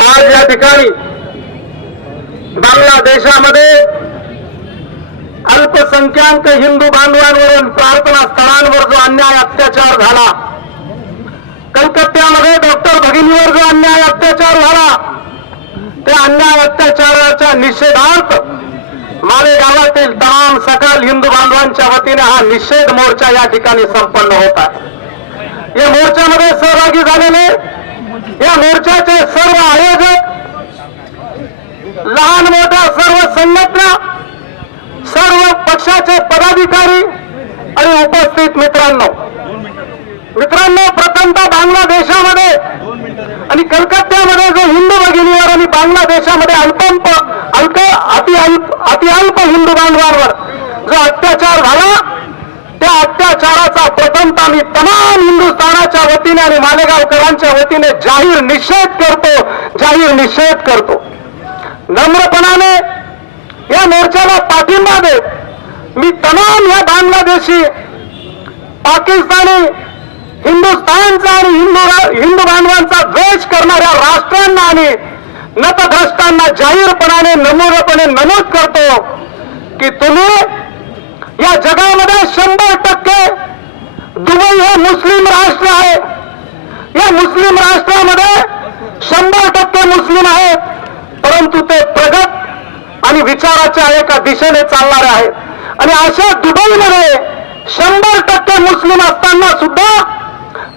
आज या ठिकाणी बांगलादेशामध्ये अल्पसंख्याक हिंदू बांधवांवरून प्रार्थना स्थळांवर जो अन्याय अत्याचार झाला, कलकत्त्यामध्ये डॉक्टर भगिनीवर जो अन्याय अत्याचार झाला, त्या अन्याय अत्याचाराच्या निषेधार्थ मालेगावातील तमाम सकल हिंदू बांधवांच्या वतीने हा निषेध मोर्चा या ठिकाणी संपन्न होत आहे. या मोर्चामध्ये सहभागी झालेले या मोर्चाचे सर्व आयोजक, लहान मोठ्या सर्व संघटना, सर्व पक्षाचे पदाधिकारी आणि उपस्थित मित्रांनो, प्रथमतः बांगलादेशामध्ये आणि कलकत्त्यामध्ये जो हिंदू भगिनीवर आणि बांगलादेशामध्ये अति अल्प हिंदू बांधवांवर जो अत्याचार झाला, त्या अत्याचाराचा प्रथमतः मी तमाम हिंदुस्थानाच्या वतीने आणि मालेगावकरांच्या वतीने जाहीर निषेध करतो. नम्रपणाने या मोर्चाला पाठिंबा देत मी तमाम या बांगलादेशी, पाकिस्तानी, हिंदुस्थानचा आणि हिंदू बांधवांचा द्वेष करणाऱ्या राष्ट्रांना आणि नतभ्रष्टांना जाहीरपणाने नम्रपणे नमूद करतो की तुम्ही या जगामध्ये 100% दुबई हे मुस्लिम राष्ट्र आहे. या मुस्लिम राष्ट्रामध्ये 100% मुस्लिम आहेत, परंतु ते प्रगत आणि विचाराच्या एका दिशेने चालणारे आहेत. आणि अशा दुबईमध्ये 100% मुस्लिम असताना सुद्धा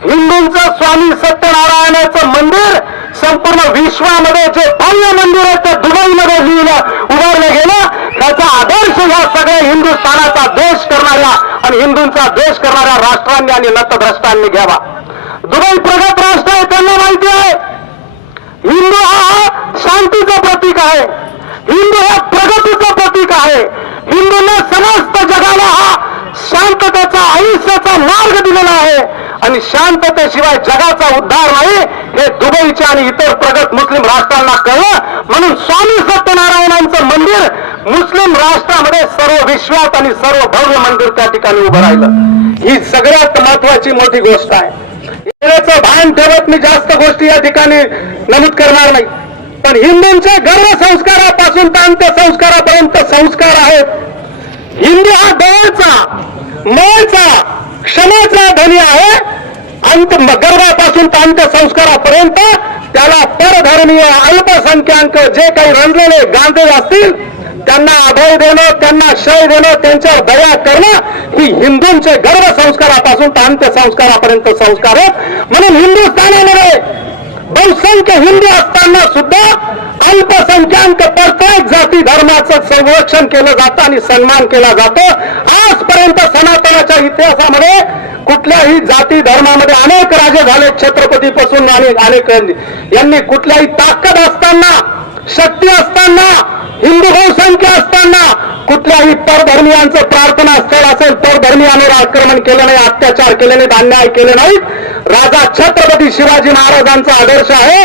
हिंदूंचं स्वामी सत्यनारायणाचं मंदिर संपूर्ण विश्वामध्ये जे भव्य मंदिर आहे ते दुबईमध्ये उभारलं गेलं. त्याचा आदर्श या सगळ्या हिंदुस्थानाचा द्वेष करणाऱ्या आणि हिंदूंचा द्वेष करणाऱ्या राष्ट्रांनी आणि नतभ्रष्टांनी घ्यावा. दुबई प्रगत राष्ट्र आहे, त्यांना माहिती आहे हिंदू हा शांतीचं प्रतीक आहे, हिंदू हा प्रगतीचं प्रतीक आहे. हिंदूंना समस्त जगाला हा शांततेचा, आयुष्याचा मार्ग दिलेला आहे आणि शांततेशिवाय जगाचा उद्धार नाही हे दुबईच्या आणि इतर प्रगत मुस्लिम राष्ट्रांना कळलं. म्हणून स्वामी सत्यनारायणांचं मंदिर मुस्लिम राष्ट्रामध्ये सर्व विश्वात आणि सर्व भव्य मंदिर त्या ठिकाणी उभं राहिलं. ही सगळ्यात महत्वाची मोठी गोष्ट आहे. याचं भान ठेवत मी जास्त गोष्टी या ठिकाणी नमूद करणार नाही, पण हिंदूंच्या गर्व संस्कारापासून तर अंत्यसंस्कारापर्यंत संस्कार आहेत. हिंदू हा दयाचा, मयचा, क्षमाचा धनी आहे. गर्भापासून तर अंत्यसंस्कारापर्यंत त्याला परधर्मीय, अल्पसंख्याक जे काही रंजलेले गांधे असतील त्यांना अभय देणं, त्यांना शय देणं, त्यांच्यावर दया करणं ही हिंदूंचे गर्भ संस्कारापासून तर अंत्यसंस्कारापर्यंत संस्कार आहेत. म्हणून हिंदुस्थानामध्ये बहुसंख्य हिंदू असताना सुद्धा अल्पसंख्याक प्रत्येक जाती धर्माचं संरक्षण केलं जातं आणि सन्मान केला जातो. आजपर्यंत सनातनाच्या इतिहासामध्ये कुठल्याही जाती धर्मामध्ये अनेक राजे झाले, छत्रपतीपासून आणि अनेक यांनी कुठल्याही ताकद असताना, शक्ती असताना, हिंदू बहुसंख्य असताना कुठल्याही परधर्मीयांचं प्रार्थना स्थळ असेल परधर्मीयांवर आक्रमण केलं नाही, अत्याचार केले नाहीत, अन्याय केले नाहीत. राजा छत्रपती शिवाजी महाराजांचा आदर्श आहे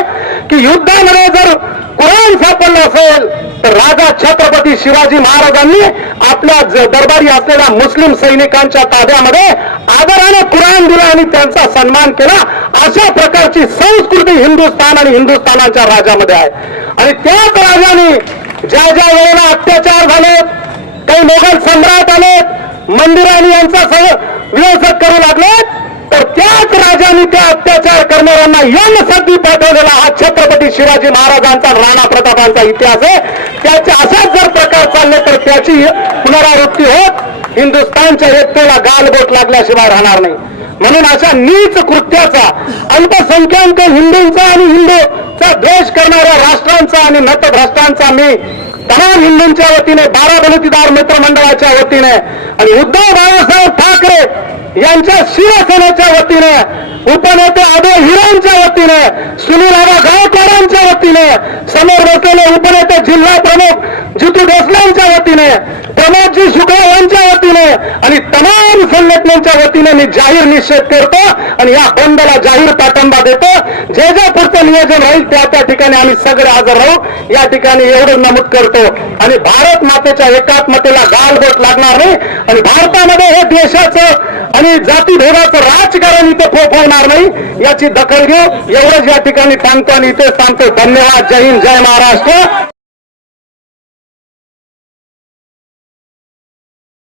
की युद्धामध्ये जर कुराण सापडलं असेल तर राजा छत्रपती शिवाजी महाराजांनी आपल्या दरबारी असलेल्या मुस्लिम सैनिकांच्या ताब्यामध्ये आदराने कुराण दिलं आणि त्यांचा सन्मान केला. अशा प्रकारची संस्कृती हिंदुस्थान आणि हिंदुस्थानाच्या राज्यामध्ये आहे. आणि त्याच राजाने ज्या ज्या वेळेला अत्याचार झाले, काही मोगल सम्राट आले, मंदिरांनी यांचा विरोध करू लागले, तर त्याच राजांनी त्या अत्याचार करणाऱ्यांना यमसद्दी पाठवलेला हा छत्रपती शिवाजी महाराजांचा, राणा प्रतापांचा इतिहास आहे. त्याचे असाच जर प्रकार चालले तर त्याची पुनरावृत्ती होत हिंदुस्थानच्या एकतेला गालबोट लागल्याशिवाय राहणार नाही. म्हणून अशा नीच कृत्याचा, अल्पसंख्याक हिंदूंचा आणि हिंदूचा द्वेष करणाऱ्या राष्ट्रांचा आणि नतभ्रष्टांचा मी तमाम हिंदूंच्या वतीने, बाराबलुतेदार मित्रमंडळाच्या वतीने आणि उद्धव बाळासाहेब ठाकरे यांच्या शिवसेनेच्या वतीने, उपनेते अभय हिरेंच्या वतीने, सुनील आबा गायकवाडांच्या वतीने, समोर बसलेले उपनेते जिल्हा प्रमुख जितू भोसलेंच्या वतीने, प्रमोदजी शुक्ला यांच्या वतीने आणि तमाम संघटनांच्या वतीने मी जाहीर निषेध करतो आणि या बंदला जाहीर पाठिंबा देतो. जे जे पुढचं नियोजन राहील त्या ठिकाणी आम्ही सगळे हजर राहू या ठिकाणी एवढं नमूद करतो. आणि भारत मातेच्या एकात्मतेला गालबोट लागणार नाही आणि भारतामध्ये हे देशाचं आणि जातीभेदाचं राजकारण इथे फोफवणार नाही याची दखल घेऊ एवढंच या ठिकाणी सांगतो आणि इथे सांगतो. धन्यवाद. जय हिंद, जय महाराष्ट्र.